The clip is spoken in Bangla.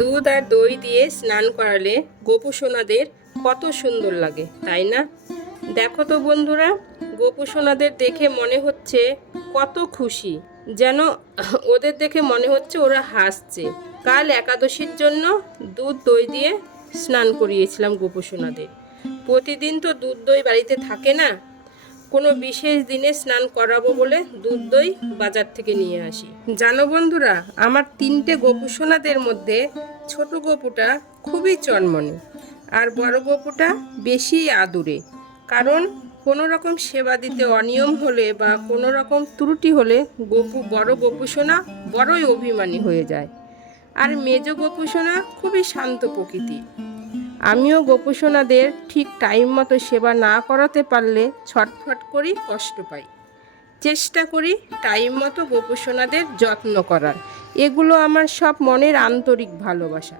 দুধ আর দই দিয়ে স্নান করালে গোপু সোনাদের কত সুন্দর লাগে, তাই না? দেখো তো বন্ধুরা, গোপু সোনাদের দেখে মনে হচ্ছে কত খুশি, যেন ওদের দেখে মনে হচ্ছে ওরা হাসছে। কাল একাদশীর জন্য দুধ দই দিয়ে স্নান করিয়েছিলাম গোপু সোনাদের। প্রতিদিন তো দুধ দই বাড়িতে থাকে না, কোনো বিশেষ দিনে স্নান করাবো বলে দুধ দই বাজার থেকে নিয়ে আসি। জানো বন্ধুরা, আমার 3টে গোপু সোনাদের মধ্যে ছোট গোপুটা খুবই চনমনে আর বড় গোপুটা বেশি আদুরে। কারণ কোনো রকম সেবা দিতে অনিয়ম হলে বা কোনো রকম ত্রুটি হলে বড় গোপু সোনা বড়ই অভিমানী হয়ে যায়। আর মেজ গোপু সোনা খুবই শান্ত প্রকৃতির। আমিও গোপু সোনাদের ঠিক টাইম মতো সেবা না করাতে পারলে ছটফট করি, কষ্ট পাই। চেষ্টা করি টাইম মতো গোপু সোনাদের যত্ন করার। এগুলো আমার সব মনের আন্তরিক ভালোবাসা।